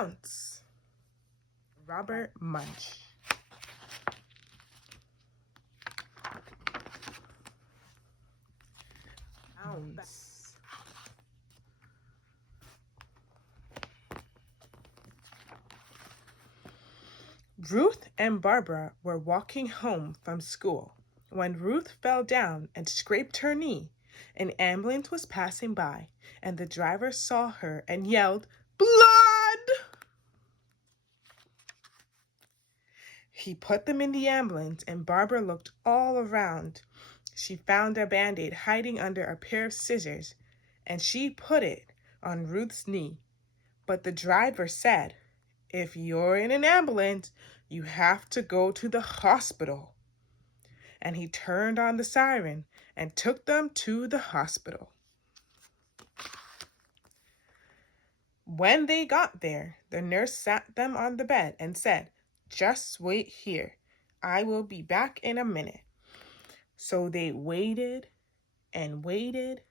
Bounce. Robert Munsch. Bounce. Ruth and Barbara were walking home from school when Ruth fell down and scraped her knee. An ambulance was passing by, and the driver saw her and yelled, "Blood!" He put them in the ambulance, and Barbara looked all around. She found a Band-Aid hiding under a pair of scissors, and she put it on Ruth's knee. But the driver said, "If you're in an ambulance, you have to go to the hospital." And he turned on the siren and took them to the hospital. When they got there, the nurse sat them on the bed and said, "Just wait here. I will be back in a minute." So they waited and waited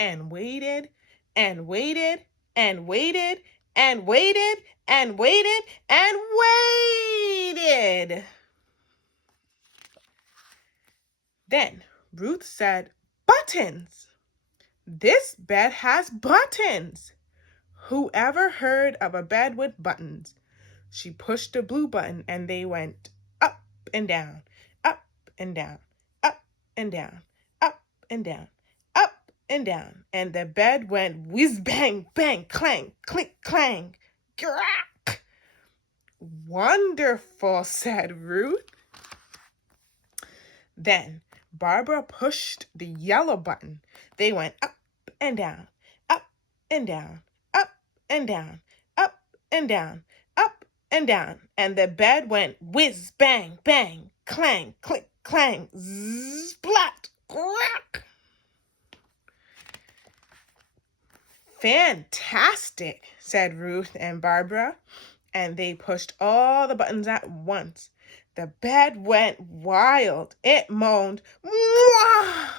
and waited and waited and waited and waited and waited and waited. Then Ruth said, "Buttons! This bed has buttons. Whoever heard of a bed with buttons?" She pushed the blue button and they went up and down, up and down, up and down, up and down, up and down. And the bed went whiz bang bang clang, click clang, crack. "Wonderful," said Ruth. Then Barbara pushed the yellow button. They went up and down, up and down, up and down, up and down, up and down. And the bed went whiz, bang, bang, clang, click, clang, splat, crack. "Fantastic," said Ruth and Barbara, and they pushed all the buttons at once. The bed went wild. It moaned, "Mwah!"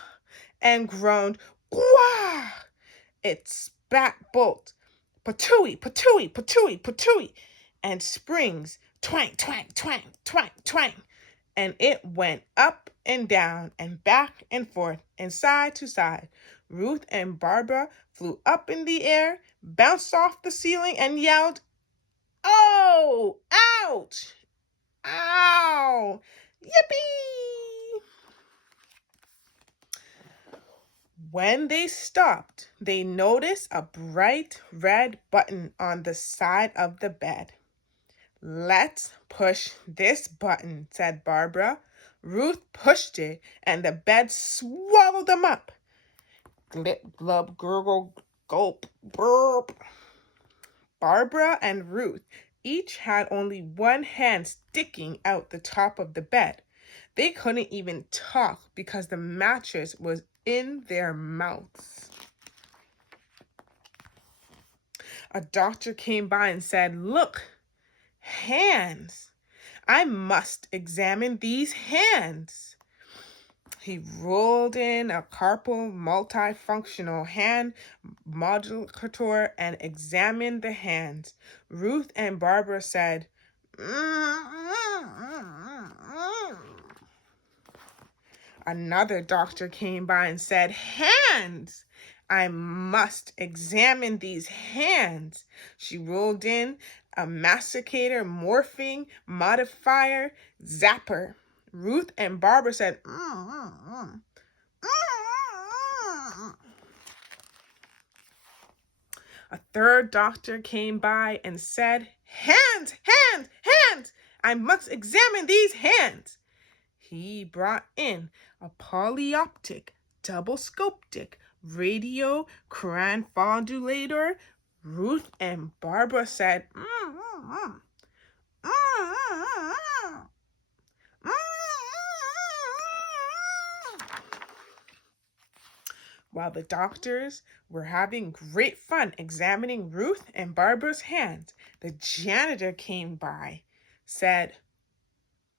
and groaned, "Gwah!" It spat bolts, "Patooey, patooey, patooey, patooey," and springs, "Twang, twang, twang, twang, twang." And it went up and down and back and forth and side to side. Ruth and Barbara flew up in the air, bounced off the ceiling, and yelled, "Oh, ouch! Ow! Yippee!" When they stopped, they noticed a bright red button on the side of the bed. "Let's push this button," said Barbara. Ruth pushed it, and the bed swallowed them up. Glip, glub, gurgle, gulp, burp. Barbara and Ruth each had only one hand sticking out the top of the bed. They couldn't even talk because the mattress was in their mouths. A doctor came by and said, "Look, hands. I must examine these hands." He rolled in a carpal multifunctional hand modulator and examined the hands. Ruth and Barbara said, Another doctor came by and said, "Hands! I must examine these hands." She rolled in a masticator, morphing, modifier, zapper. Ruth and Barbara said, A third doctor came by and said, "Hands, hands, hands! I must examine these hands." He brought in a polyoptic, double-scoptic, radio cranfodulator. Ruth and Barbara said, While the doctors were having great fun examining Ruth and Barbara's hands, the janitor came by, said,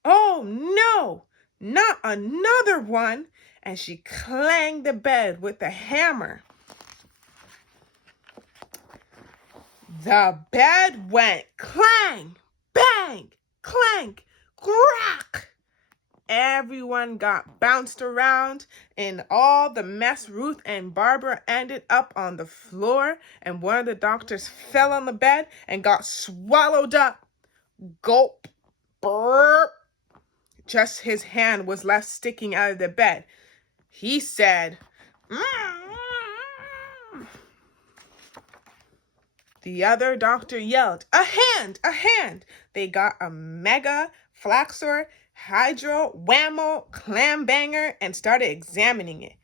"Oh no, not another one," and she clanged the bed with a hammer. The bed went clang, bang, clank, crack. Everyone got bounced around. In all the mess, Ruth and Barbara ended up on the floor, and one of the doctors fell on the bed and got swallowed up. Gulp, burp. Just his hand was left sticking out of the bed. He said, "Mm." The other doctor yelled, "A hand, a hand." They got a mega, flaxor, hydro, whammo, clam banger, and started examining it.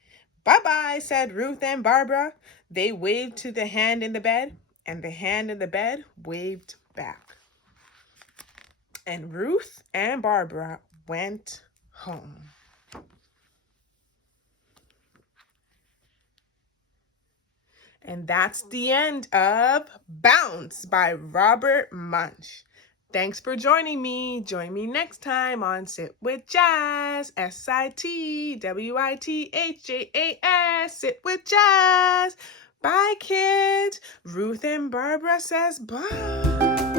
"Bye-bye," said Ruth and Barbara. They waved to the hand in the bed, and the hand in the bed waved back. And Ruth and Barbara went home. And that's the end of Bounce by Robert Munsch. Thanks for joining me. Join me next time on Sit with Jazz. SITWITHJAS. Sit with Jazz. Bye, kids. Ruth and Barbara says bye.